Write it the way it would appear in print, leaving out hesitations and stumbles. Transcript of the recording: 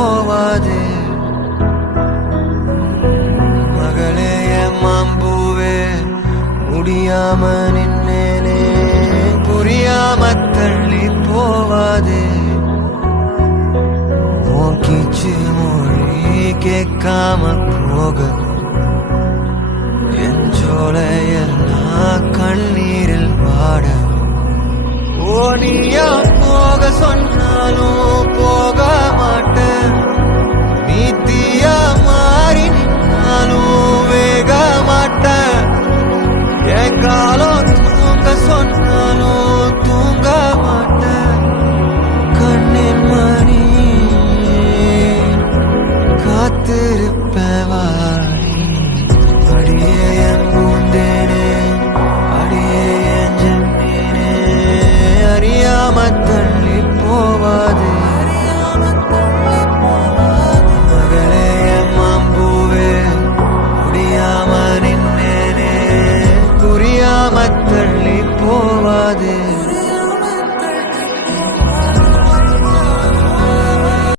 போவாதே மகளே மாம்பூவே முடியாம நின்னேனே புரியாம தள்ளி போவாதே கீச்சு மொழி கேட்காம போக என் ஜோலையெல்லாம் கண்ணீரில் பாட ஓ நீயா போக சொன்னாலும் போகாம